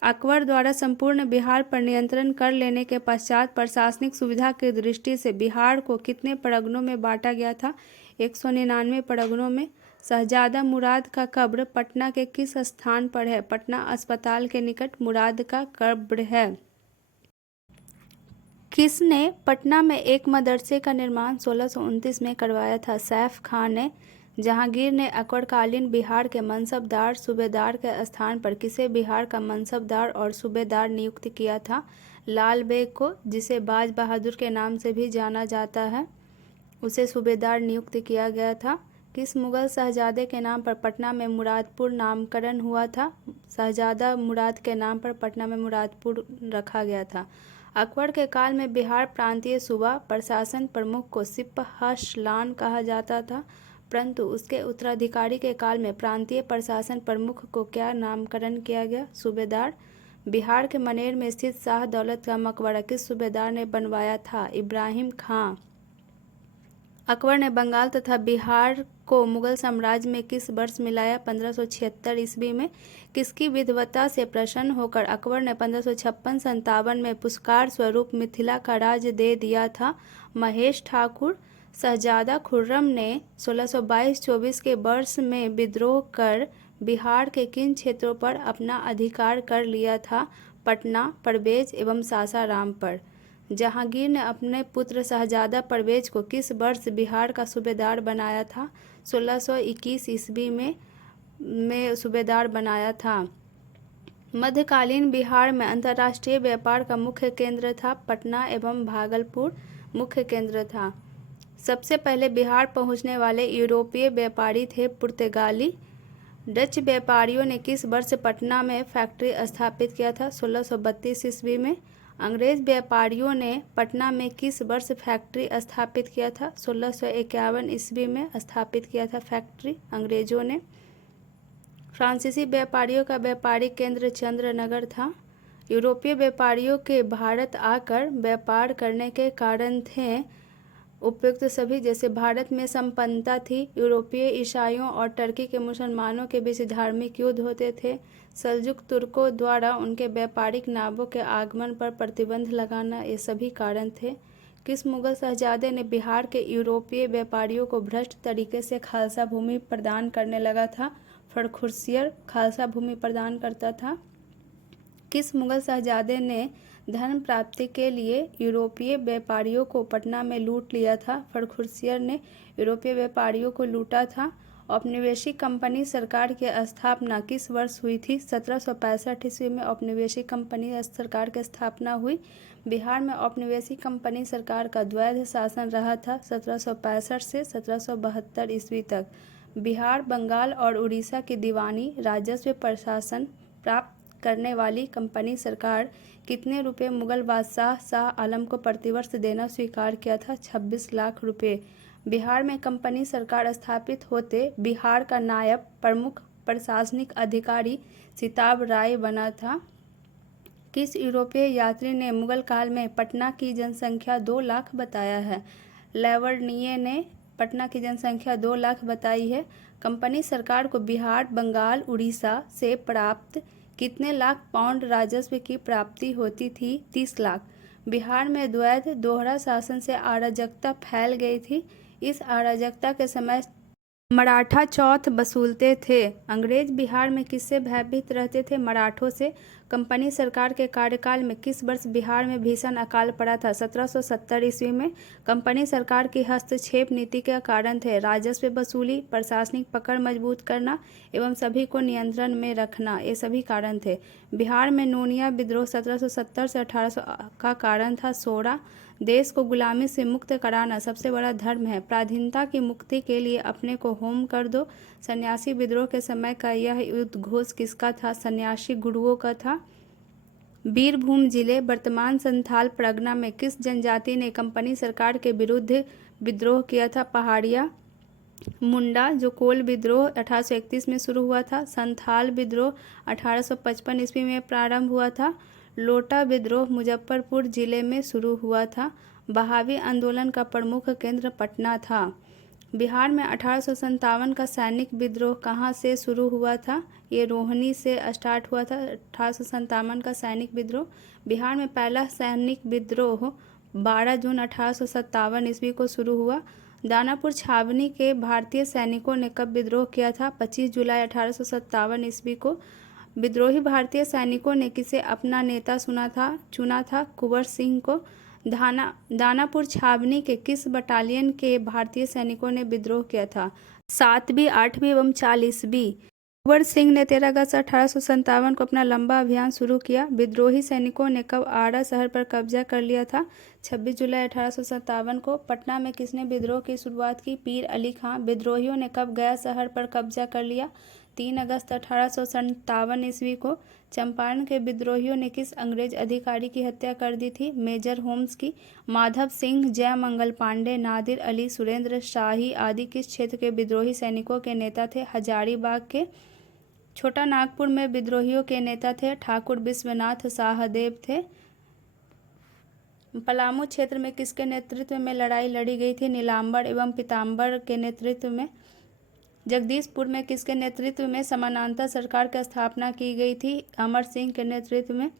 अकबर द्वारा संपूर्ण बिहार पर नियंत्रण कर लेने के पश्चात प्रशासनिक सुविधा की दृष्टि से बिहार को कितने परगनों में बांटा गया था? 199 परगनों में। शहजादा मुराद का कब्र पटना के किस स्थान पर है? पटना अस्पताल के निकट मुराद का कब्र है। किसने पटना में एक मदरसे का निर्माण 1629 में करवाया था? सैफ खान ने। जहांगीर ने अकबरकालीन बिहार के मनसबदार सूबेदार के स्थान पर किसे बिहार का मनसबदार और सूबेदार नियुक्त किया था? लाल बेग को, जिसे बाज बहादुर के नाम से भी जाना जाता है, उसे सूबेदार नियुक्त किया गया था। किस मुगल शहजादे के नाम पर पटना में मुरादपुर नामकरण हुआ था? शहजादा मुराद के नाम पर पटना में मुरादपुर रखा गया था। अकबर के काल में बिहार प्रांतीय सूबा प्रशासन प्रमुख को सिपहसालान कहा जाता था, परंतु उसके उत्तराधिकारी के काल में प्रांतीय प्रशासन प्रमुख को क्या नामकरण किया गया? सूबेदार। बिहार के मनेर में स्थित शाह दौलत का मकबरा किस सूबेदार ने बनवाया था? इब्राहिम खां। अकबर ने बंगाल तथा बिहार को मुगल साम्राज्य में किस वर्ष मिलाया? 1576 ईस्वी में। किसकी विद्वता से प्रसन्न होकर अकबर ने 1556-57 में पुरस्कार स्वरूप मिथिला का राज्य दे दिया था? महेश ठाकुर। शहजादा खुर्रम ने 1622-24 के वर्ष में विद्रोह कर बिहार के किन क्षेत्रों पर अपना अधिकार कर लिया था? पटना, परवेज एवं सासाराम पर। जहांगीर ने अपने पुत्र शहजादा परवेज को किस वर्ष बिहार का सूबेदार बनाया था? 1621 ईस्वी में सूबेदार बनाया था। मध्यकालीन बिहार में अंतर्राष्ट्रीय व्यापार का मुख्य केंद्र था। पटना एवं भागलपुर मुख्य केंद्र था। सबसे पहले बिहार पहुंचने वाले यूरोपीय व्यापारी थे पुर्तगाली। डच व्यापारियों ने किस वर्ष पटना में फैक्ट्री स्थापित किया था? 1632 ईस्वी में। अंग्रेज व्यापारियों ने पटना में किस वर्ष फैक्ट्री स्थापित किया था? 1651 ईस्वी में स्थापित किया था फैक्ट्री अंग्रेजों ने। फ्रांसीसी व्यापारियों का व्यापारिक केंद्र चंद्रनगर था। यूरोपीय व्यापारियों के भारत आकर व्यापार करने के कारण थे उपयुक्त सभी, जैसे भारत में संपन्नता थी, यूरोपीय ईसाइयों और टर्की के मुसलमानों के बीच धार्मिक युद्ध होते थे, सल्जुक तुर्कों द्वारा उनके व्यापारिक नावों के आगमन पर प्रतिबंध लगाना, ये सभी कारण थे। किस मुगल शहजादे ने बिहार के यूरोपीय व्यापारियों को भ्रष्ट तरीके से खालसा भूमि प्रदान करने लगा था? फर्रुखसियर खालसा भूमि प्रदान करता था। किस मुगल शहजादे ने धन प्राप्ति के लिए यूरोपीय व्यापारियों को पटना में लूट लिया था? फर्रुखसियर ने यूरोपीय व्यापारियों को लूटा था। औपनिवेशिक कंपनी सरकार की स्थापना किस वर्ष हुई थी? 1765 ईस्वी में औपनिवेशिक कंपनी सरकार की स्थापना हुई। बिहार में औपनिवेशिक कंपनी सरकार का द्वैध शासन रहा था 1765 से 1772 ईस्वी तक। बिहार, बंगाल और उड़ीसा की दीवानी राजस्व प्रशासन प्राप्त करने वाली कंपनी सरकार कितने रुपए मुगल बादशाह शाह आलम को प्रतिवर्ष देना स्वीकार किया था? 26 लाख रुपए। बिहार में कंपनी सरकार स्थापित होते बिहार का नायब प्रमुख प्रशासनिक अधिकारी सिताब राय बना था। किस यूरोपीय यात्री ने मुगल काल में पटना की जनसंख्या 2 लाख बताया है? लेवर्निये ने पटना की जनसंख्या 2 लाख बताई है। कंपनी सरकार को बिहार, बंगाल, उड़ीसा से प्राप्त कितने लाख पाउंड राजस्व की प्राप्ति होती थी? 30 लाख। बिहार में द्वैध दोहरा शासन से अराजकता फैल गई थी। इस अराजकता के समय मराठा चौथ वसूलते थे। अंग्रेज बिहार में किससे भयभीत रहते थे? मराठों से। कंपनी सरकार के कार्यकाल में किस वर्ष बिहार में भीषण अकाल पड़ा था? 1770 ईस्वी में। कंपनी सरकार की हस्तक्षेप नीति के कारण थे राजस्व वसूली, प्रशासनिक पकड़ मजबूत करना एवं सभी को नियंत्रण में रखना, ये सभी कारण थे। बिहार में नोनिया विद्रोह 1770 से 1800 का कारण था सोरा। देश को गुलामी से मुक्त कराना सबसे बड़ा धर्म है। पराधीनता की मुक्ति के लिए अपने को होम कर दो। सन्यासी विद्रोह के समय का यह उद्घोष किसका था? सन्यासी गुरुओं का था। बीरभूम जिले वर्तमान संथाल परगना में किस जनजाति ने कंपनी सरकार के विरुद्ध विद्रोह किया था? पहाड़िया मुंडा। जो कोल विद्रोह 1831 में शुरू हुआ था। संथाल विद्रोह 1855 ईस्वी में प्रारंभ हुआ था। लोटा विद्रोह मुजफ्फरपुर जिले में शुरू हुआ था। बहावी आंदोलन का प्रमुख केंद्र पटना था। बिहार में 1857 का सैनिक विद्रोह कहाँ से शुरू हुआ था? ये रोहनी से स्टार्ट हुआ था 1857 का सैनिक विद्रोह। बिहार में पहला सैनिक विद्रोह 12 जून 1857 ईस्वी को शुरू हुआ। दानापुर छावनी के भारतीय सैनिकों ने कब विद्रोह किया था? 25 जुलाई 1857 ईस्वी को। विद्रोही भारतीय सैनिकों ने किसे अपना नेता चुना था? कुंवर सिंह को। दानापुर छावनी के किस बटालियन के भारतीय सैनिकों ने विद्रोह किया था? 7वीं, 8वीं एवं 40वीं। कुंवर सिंह ने 13 अगस्त 1857 को अपना लंबा अभियान शुरू किया। विद्रोही सैनिकों ने कब आरा शहर पर कब्जा कर लिया था? 26 जुलाई 1857 को। पटना में किसने विद्रोह की शुरुआत की? पीर अली खां। विद्रोहियों ने कब गया शहर पर कब्जा कर लिया? 3 अगस्त 1857 ईस्वी को। चंपारण के विद्रोहियों ने किस अंग्रेज अधिकारी की हत्या कर दी थी? मेजर होम्स की। माधव सिंह, जयमंगल पांडे, नादिर अली, सुरेंद्र शाही आदि किस क्षेत्र के विद्रोही सैनिकों के नेता थे? हजारीबाग के। छोटा नागपुर में विद्रोहियों के नेता थे ठाकुर विश्वनाथ साहदेव थे। पलामू क्षेत्र में किसके नेतृत्व में लड़ाई लड़ी गई थी? नीलांबर एवं पीताम्बर के नेतृत्व में। जगदीशपुर में किसके नेतृत्व में समानांतर सरकार की स्थापना की गई थी? अमर सिंह के नेतृत्व में।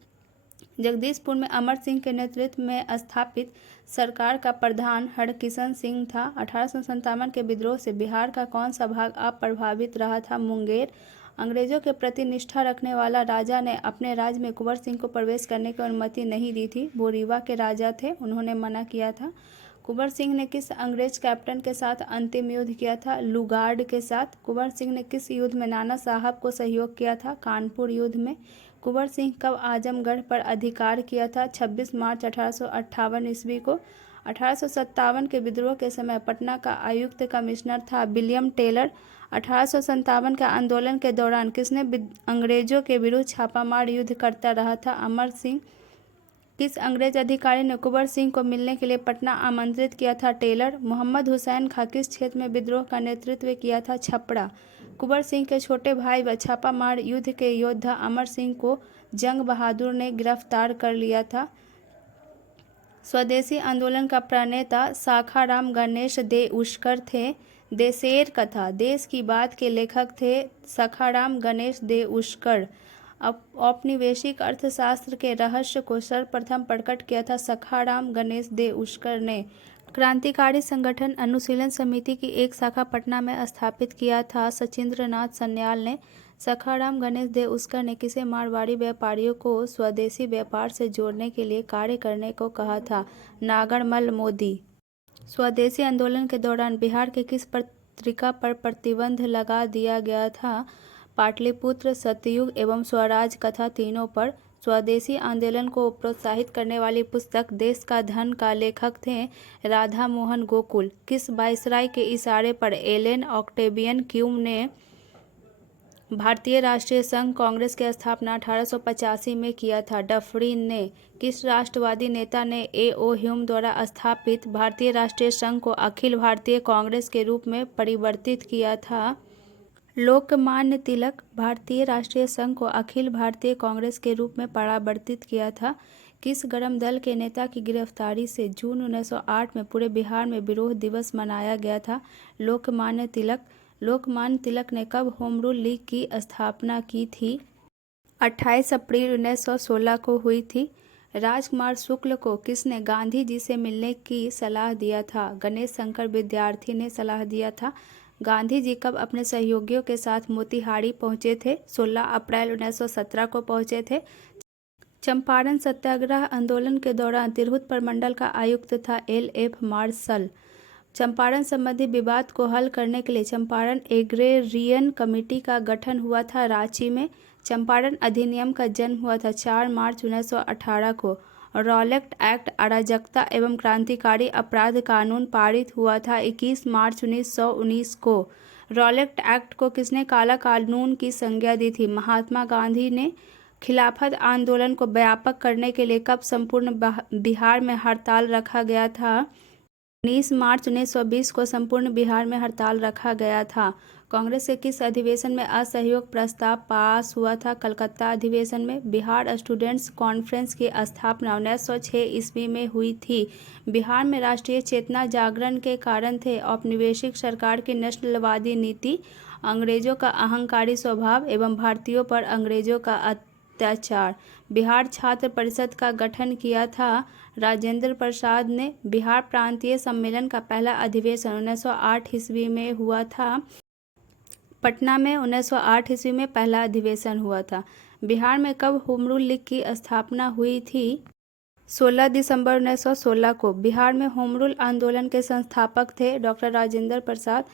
जगदीशपुर में अमर सिंह के नेतृत्व में स्थापित सरकार का प्रधान हरकिशन सिंह था। 1857 के विद्रोह से बिहार का कौन सा भाग अप्रभावित रहा था? मुंगेर। अंग्रेजों के प्रति निष्ठा रखने वाला राजा ने अपने राज्य में कुंवर सिंह को प्रवेश करने की अनुमति नहीं दी थी। वो रीवा के राजा थे, उन्होंने मना किया था। कुंवर सिंह ने किस अंग्रेज कैप्टन के साथ अंतिम युद्ध किया था? लुगार्ड के साथ। कुंवर सिंह ने किस युद्ध में नाना साहब को सहयोग किया था? कानपुर युद्ध में। कुंवर सिंह कब आजमगढ़ पर अधिकार किया था? 26 मार्च 1858 ईस्वी को। 1857 के विद्रोह के समय पटना का आयुक्त कमिश्नर था विलियम टेलर। 1857 के आंदोलन के दौरान किसने अंग्रेजों के विरुद्ध छापामार युद्ध करता रहा था? अमर सिंह। किस अंग्रेज अधिकारी ने कुंवर सिंह को मिलने के लिए पटना आमंत्रित किया था? टेलर। मोहम्मद हुसैन खां किस क्षेत्र में विद्रोह का नेतृत्व किया था? छपरा। कुंवर सिंह के छोटे भाई व छापामार युद्ध के योद्धा अमर सिंह को जंग बहादुर ने गिरफ्तार कर लिया था। स्वदेशी आंदोलन का प्रणेता साखाराम गणेश देउस्कर थे। देशेर कथा, देश की बात के लेखक थे साखाराम गणेश देउस्कर। औपनिवेशिक अर्थशास्त्र के रहस्य को सर्वप्रथम प्रकट किया था साखाराम गणेश देउस्कर ने। क्रांतिकारी संगठन अनुशीलन समिति की एक शाखा पटना में स्थापित किया था सचिंद्रनाथ सन्याल ने। साखाराम गणेश देउस्कर ने किसे मारवाड़ी व्यापारियों को स्वदेशी व्यापार से जोड़ने के लिए कार्य करने को कहा था? नागरमल मोदी। स्वदेशी आंदोलन के दौरान बिहार के किस पत्रिका पर प्रतिबंध लगा दिया गया था? पाटलिपुत्र, सतयुग एवं स्वराज कथा तीनों पर। स्वदेशी आंदोलन को प्रोत्साहित करने वाली पुस्तक देश का धन का लेखक थे राधा मोहन गोकुल। किस वायसराय के इशारे पर एलेन ऑक्टेवियन क्यूम ने भारतीय राष्ट्रीय संघ कांग्रेस की स्थापना 1885 में किया था? डफरिन ने। किस राष्ट्रवादी नेता ने A.O. ह्यूम द्वारा स्थापित भारतीय राष्ट्रीय संघ को अखिल भारतीय कांग्रेस के रूप में परिवर्तित किया था? लोकमान्य तिलक। भारतीय राष्ट्रीय संघ को अखिल भारतीय कांग्रेस के रूप में परावर्तित किया था। किस गरम दल के नेता की गिरफ्तारी से जून 1908 में पूरे बिहार में विरोध दिवस मनाया गया था? लोकमान्य तिलक। लोकमान्य तिलक ने कब होम रूल लीग की स्थापना की थी? 28 अप्रैल 1916 को हुई थी। राजकुमार शुक्ल को किसने गांधी जी से मिलने की सलाह दिया था? गणेश शंकर विद्यार्थी ने सलाह दिया था। गांधी जी कब अपने सहयोगियों के साथ मोतिहारी पहुंचे थे? 16 अप्रैल 1917 को पहुंचे थे। चंपारण सत्याग्रह आंदोलन के दौरान तिरहुत प्रमंडल का आयुक्त था L.F. मार्शल। चंपारण संबंधी विवाद को हल करने के लिए चंपारण एग्रेरियन कमेटी का गठन हुआ था रांची में। चंपारण अधिनियम का जन्म हुआ था 4 मार्च 1918 को। रॉलेट एक्ट अराजकता एवं क्रांतिकारी अपराध कानून पारित हुआ था 21 मार्च 1919 को। रॉलेट एक्ट को किसने काला कानून की संज्ञा दी थी? महात्मा गांधी ने। खिलाफत आंदोलन को व्यापक करने के लिए कब संपूर्ण बिहार में हड़ताल रखा गया था? 19 मार्च 1920 को संपूर्ण बिहार में हड़ताल रखा गया था। कांग्रेस के किस अधिवेशन में असहयोग प्रस्ताव पास हुआ था? कलकत्ता अधिवेशन में। बिहार स्टूडेंट्स कॉन्फ्रेंस की स्थापना 1906 ईस्वी में हुई थी। बिहार में राष्ट्रीय चेतना जागरण के कारण थे औपनिवेशिक सरकार की नेशनलवादी नीति, अंग्रेजों का अहंकारी स्वभाव एवं भारतीयों पर अंग्रेजों का अत्याचार। बिहार छात्र परिषद का गठन किया था राजेंद्र प्रसाद ने। बिहार प्रांतीय सम्मेलन का पहला अधिवेशन 1908 ईस्वी में हुआ था। पटना में 1908 ईस्वी में पहला अधिवेशन हुआ था। बिहार में कब होम रूल लीग की स्थापना हुई थी? 16 दिसंबर 1916 को। बिहार में होम रूल आंदोलन के संस्थापक थे doctor Rajendra Prasad.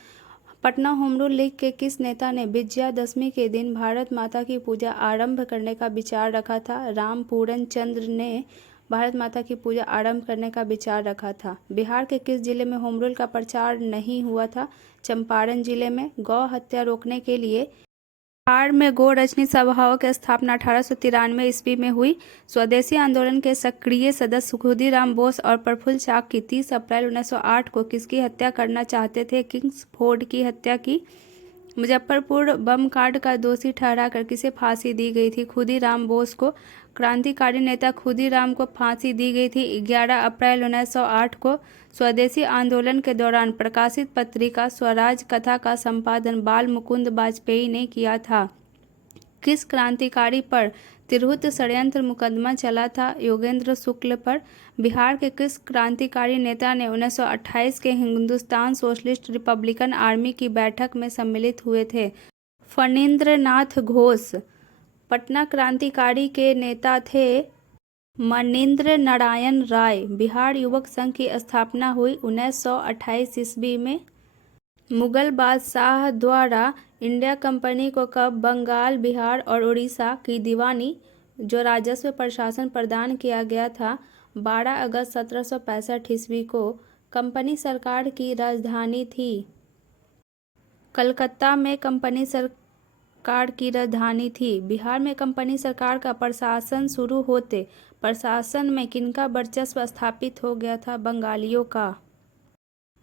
Patna home rule league के किस नेता ने विजयादशमी के दिन भारत माता की पूजा आरंभ करने का विचार रखा था? रामपूरन चंद्र ने भारत माता की पूजा आरंभ करने का विचार रखा था। बिहार के किस जिले में होम रूल का प्रचार नहीं हुआ था? चंपारण जिले में। गौ हत्या रोकने के लिए बिहार में गो रजनी सभाओं की स्थापना 1893 ईस्वी में हुई। स्वदेशी आंदोलन के सक्रिय सदस्य खुदीराम बोस और प्रफुल्ल चाकी 30 अप्रैल 1908 को किसकी हत्या करना चाहते थे? किंग्सफोर्ड की हत्या की। मुजफ्फरपुर बम कांड का दोषी ठहराकर किसे फांसी दी गई थी? खुदीराम बोस को। क्रांतिकारी नेता खुदीराम को फांसी दी गई थी 11 अप्रैल 1908 को। स्वदेशी आंदोलन के दौरान प्रकाशित पत्रिका स्वराज कथा का संपादन बाल मुकुंद वाजपेयी ने किया था। किस क्रांतिकारी पर तिरहुत षड्यंत्र मुकदमा चला था? योगेंद्र शुक्ल पर। बिहार के किस क्रांतिकारी नेता ने 1928 के हिंदुस्तान सोशलिस्ट रिपब्लिकन आर्मी की बैठक में सम्मिलित हुए थे? फणींद्रनाथ घोष। पटना क्रांतिकारी के नेता थे मनींद्र नारायण राय। बिहार युवक संघ की स्थापना हुई 1928 ईस्वी में। मुगल बादशाह द्वारा इंडिया कंपनी को कब बंगाल, बिहार और उड़ीसा की दीवानी जो राजस्व प्रशासन प्रदान किया गया था 12 अगस्त 1765 ईस्वी को। कंपनी सरकार की राजधानी थी कलकत्ता में कंपनी सरकार की राजधानी थी। बिहार में कंपनी सरकार का प्रशासन शुरू होते प्रशासन में किनका वर्चस्व स्थापित हो गया था? बंगालियों का।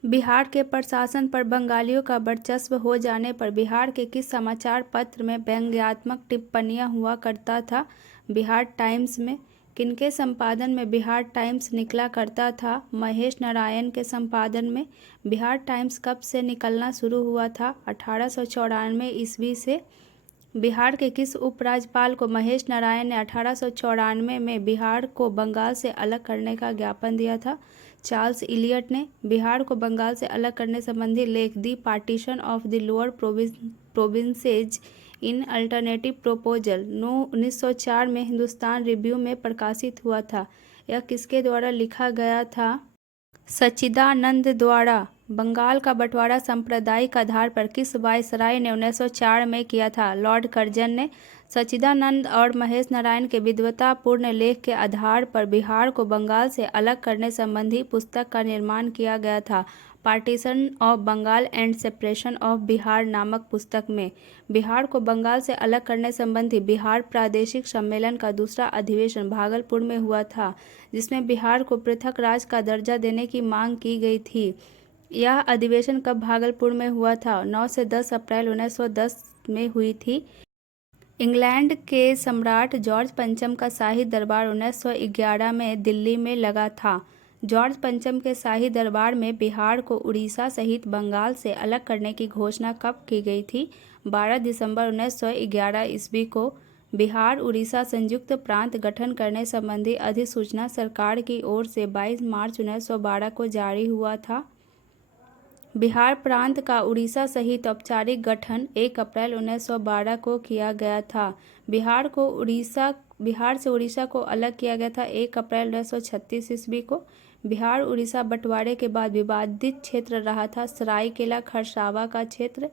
बिहार के प्रशासन पर बंगालियों का वर्चस्व हो जाने पर बिहार के किस समाचार पत्र में व्यंग्यात्मक टिप्पणियां हुआ करता था? बिहार टाइम्स में। किनके संपादन में बिहार टाइम्स निकला करता था? महेश नारायण के संपादन में। बिहार टाइम्स कब से निकलना शुरू हुआ था? 1894 ईस्वी से। बिहार के किस उपराज्यपाल को महेश नारायण ने 1894 में बिहार को बंगाल से अलग करने का ज्ञापन दिया था? चार्ल्स इलियट ने। बिहार को बंगाल से अलग करने संबंधी लेख the partition of the lower provinces in alternative proposal 1904 में हिंदुस्तान रिव्यू में प्रकाशित हुआ था। यह किसके द्वारा लिखा गया था? सच्चिदानंद द्वारा। बंगाल का बंटवारा सांप्रदायिक आधार पर किस वायसराय ने 1904 में किया था? लॉर्ड कर्जन ने। सच्चिदानंद और महेश नारायण के विद्वतापूर्ण लेख के आधार पर बिहार को बंगाल से अलग करने संबंधी पुस्तक का निर्माण किया गया था partition of Bengal and separation of Bihar नामक पुस्तक में। बिहार को बंगाल से अलग करने संबंधी बिहार प्रादेशिक सम्मेलन का दूसरा अधिवेशन भागलपुर में हुआ था, जिसमें बिहार को पृथक राज्य का दर्जा देने की मांग की गई थी। यह अधिवेशन कब भागलपुर में हुआ था? 9 से 10 अप्रैल 1910 में हुई थी। इंग्लैंड के सम्राट जॉर्ज पंचम का शाही दरबार 1911 में दिल्ली में लगा था। जॉर्ज पंचम के शाही दरबार में बिहार को उड़ीसा सहित बंगाल से अलग करने की घोषणा कब की गई थी? 12 दिसंबर 1911 ईस्वी को। बिहार उड़ीसा संयुक्त प्रांत गठन करने संबंधी अधिसूचना सरकार की ओर से 22 मार्च 1912 को जारी हुआ था। बिहार प्रांत का उड़ीसा सहित औपचारिक गठन 1 अप्रैल 1912 को किया गया था। बिहार से उड़ीसा को अलग किया गया था 1 अप्रैल 1936 ईस्वी को। बिहार उड़ीसा बंटवारे के बाद विवादित क्षेत्र रहा था सरायकेला खरसावा का क्षेत्र।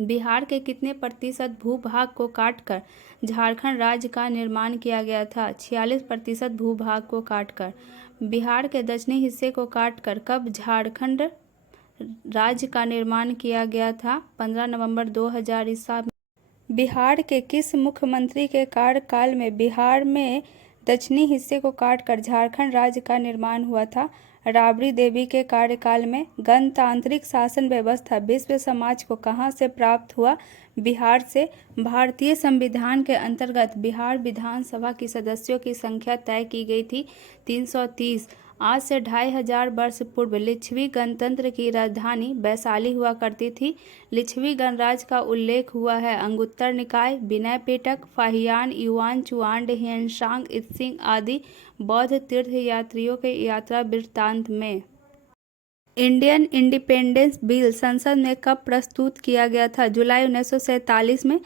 बिहार के कितने प्रतिशत भूभाग को काटकर झारखंड राज्य का निर्माण किया गया था? 46% भूभाग को काटकर। बिहार के दक्षिणी हिस्से को काटकर कब झारखंड राज्य का निर्माण किया गया था? 15 नवंबर 2000 ईस्वी में। बिहार के किस मुख्यमंत्री के कार्यकाल में बिहार में दक्षिणी हिस्से को काटकर झारखंड राज्य का निर्माण हुआ था? राबड़ी देवी के कार्यकाल में। गणतांत्रिक शासन व्यवस्था विश्व समाज को कहां से प्राप्त हुआ? बिहार से। भारतीय संविधान के अंतर्गत बिहार विधानसभा की सदस्यों की संख्या तय की गई थी 330। आज से 2500 वर्ष पूर्व लिच्छवी गणतंत्र की राजधानी वैशाली हुआ करती थी। लिच्छवी गणराज्य का उल्लेख हुआ है अंगुत्तर निकाय, विनय पिटक, फाहियान, युआन, चुआंड, ह्वेनसांग, इत्सिंग आदि बौद्ध तीर्थ यात्रियों के यात्रा वृत्तांत में। इंडियन इंडिपेंडेंस बिल संसद में कब प्रस्तुत किया गया था? जुलाई 1947 में।